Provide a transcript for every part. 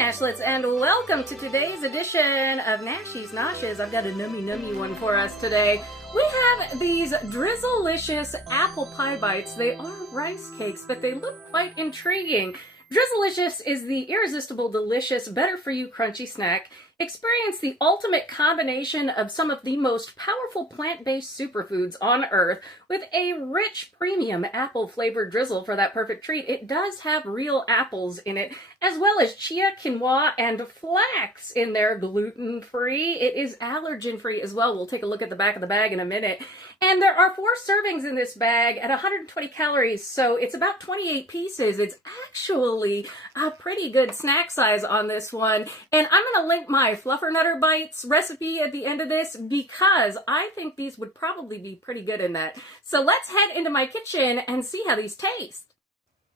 Nashlets, and welcome to today's edition of Nashies. I've got a nummy one for us today. We have these Drizzilicious apple pie bites. They are rice cakes, but they look quite intriguing. Drizzilicious is the irresistible, delicious, better-for-you crunchy snack. Experience the ultimate combination of some of the most powerful plant-based superfoods on Earth with a rich, premium apple-flavored drizzle for that perfect treat. It does have real apples in it, as well as chia, quinoa, and flax in there, gluten-free. It is allergen-free as well. We'll take a look at the back of the bag in a minute. And there are 4 servings in this bag at 120 calories, so it's about 28 pieces. It's actually a pretty good snack size on this one. And I'm going to link my Fluffernutter Bites recipe at the end of this because I think these would probably be pretty good in that. So let's head into my kitchen and see how these taste.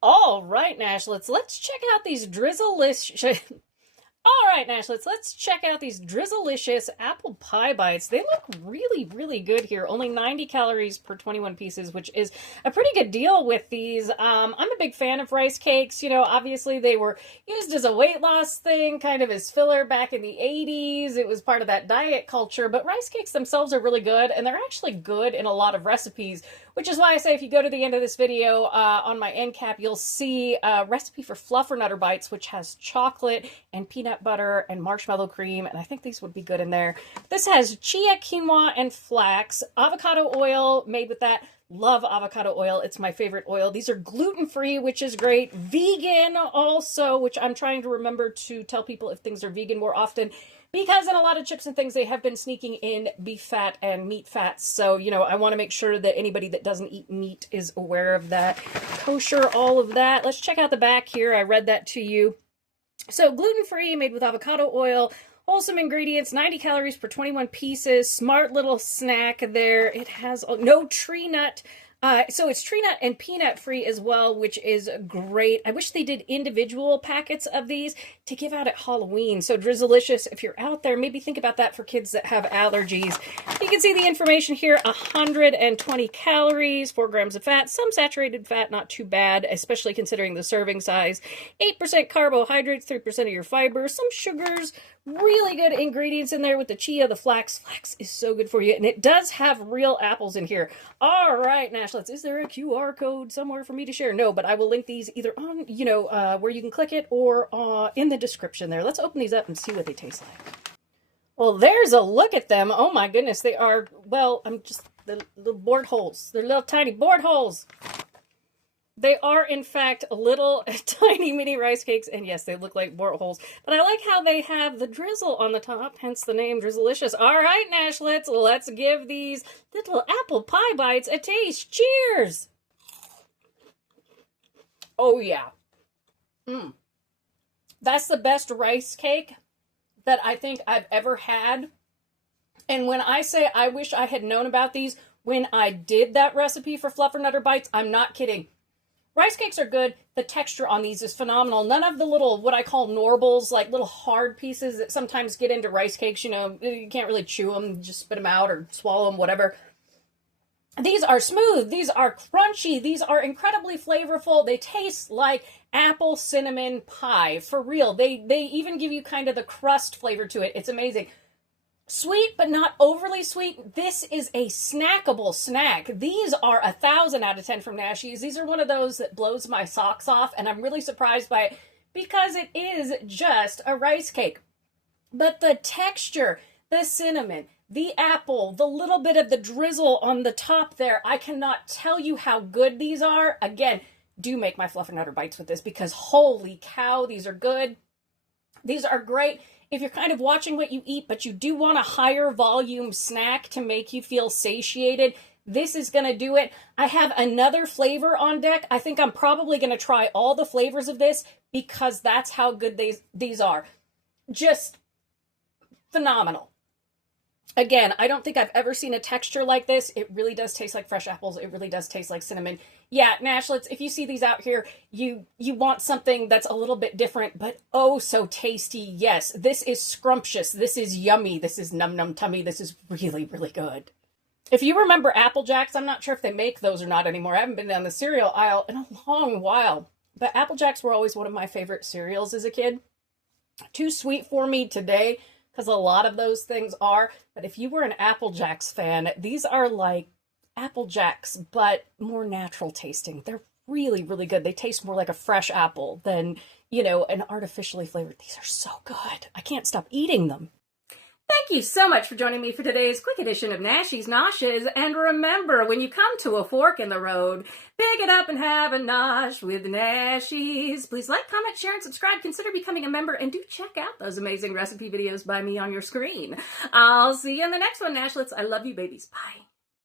All right, Nashlets, let's check out these Drizzilicious... let's check out these Drizzilicious apple pie bites. They look really good here. Only 90 calories per 21 pieces, which is a pretty good deal with these. I'm a big fan of rice cakes. You know, obviously they were used as a weight loss thing, kind of as filler back in the 80s. It was part of that diet culture, but rice cakes themselves are really good, and they're actually good in a lot of recipes, which is why I say if you go to the end of this video on my end cap, you'll see a recipe for Fluffernutter Bites, which has chocolate and peanut butter and marshmallow cream, and I think these would be good in there. This has chia, quinoa, and flax, avocado oil made with that. Love avocado oil. It's my favorite oil. These are gluten-free, which is great. Vegan also, which I'm trying to remember to tell people if things are vegan more often, because in a lot of chips and things, they have been sneaking in beef fat and meat fats. So, you know, I want to make sure that anybody that doesn't eat meat is aware of that. Kosher, all of that. Let's check out the back here. I read that to you. So gluten-free, made with avocado oil, wholesome ingredients, 90 calories per 21 pieces, smart little snack there. It has no tree nut. So it's tree nut and peanut free as well, which is great. I wish they did individual packets of these to give out at Halloween. So Drizzilicious, if you're out there, maybe think about that for kids that have allergies. You can see the information here, 120 calories, 4 grams of fat, some saturated fat, not too bad, especially considering the serving size, 8% carbohydrates, 3% of your fiber, some sugars, really good ingredients in there with the chia, the flax. Flax is so good for you, and it does have real apples in here. All right, Nashlets, is there a QR code somewhere for me to share? No, but I will link these either on, you know, where you can click it or in the description there. Let's open these up and see what they taste like. Well, there's a look at them. Oh my goodness, they are, well, the little board holes. They're little tiny board holes. They are, in fact, little tiny mini rice cakes, and yes, they look like board holes, but I like how they have the drizzle on the top, hence the name Drizzilicious. All right, Nashlets, let's give these little apple pie bites a taste. Cheers! Oh, yeah. That's the best rice cake that I think I've ever had, and when I say I wish I had known about these when I did that recipe for Fluffernutter Bites, I'm not kidding. Rice cakes are good. The texture on these is phenomenal. None of the little, what I call norbles, like little hard pieces that sometimes get into rice cakes, you know, you can't really chew them, just spit them out or swallow them, whatever. These are smooth. These are crunchy. These are incredibly flavorful. They taste like apple cinnamon pie, for real. They even give you kind of the crust flavor to it. It's amazing. Sweet, but not overly sweet. This is a snackable snack. These are 1,000 out of 10 from Nashies. These are one of those that blows my socks off, and I'm really surprised by it because it is just a rice cake. But the texture, the cinnamon, the apple, the little bit of the drizzle on the top there, I cannot tell you how good these are. Again, do make my Fluffernutter Bites with this because holy cow, these are good. These are great. If you're kind of watching what you eat, but you do want a higher volume snack to make you feel satiated, this is going to do it. I have another flavor on deck. I think I'm probably going to try all the flavors of this because that's how good these are. Just phenomenal. Again, I don't think I've ever seen a texture like this. It really does taste like fresh apples. It really does taste like cinnamon. Yeah, Nashlets, if you see these out here, you want something that's a little bit different, but oh so tasty. Yes, this is scrumptious. This is yummy. This is num tummy. This is really good. If you remember Apple Jacks, I'm not sure if they make those or not anymore. I haven't been down the cereal aisle in a long while, but Apple Jacks were always one of my favorite cereals as a kid. too sweet for me today, because a lot of those things are. But if you were an Apple Jacks fan, these are like Apple Jacks, but more natural tasting. They're really, really good. They taste more like a fresh apple than, an artificially flavored. These are so good. I can't stop eating them. Thank you so much for joining me for today's quick edition of Nashies Noshes. And remember, when you come to a fork in the road, pick it up and have a nosh with Nashies. Please like, comment, share, and subscribe. Consider becoming a member, and do check out those amazing recipe videos by me on your screen. I'll see you in the next one, Nashlets. I love you, babies. Bye.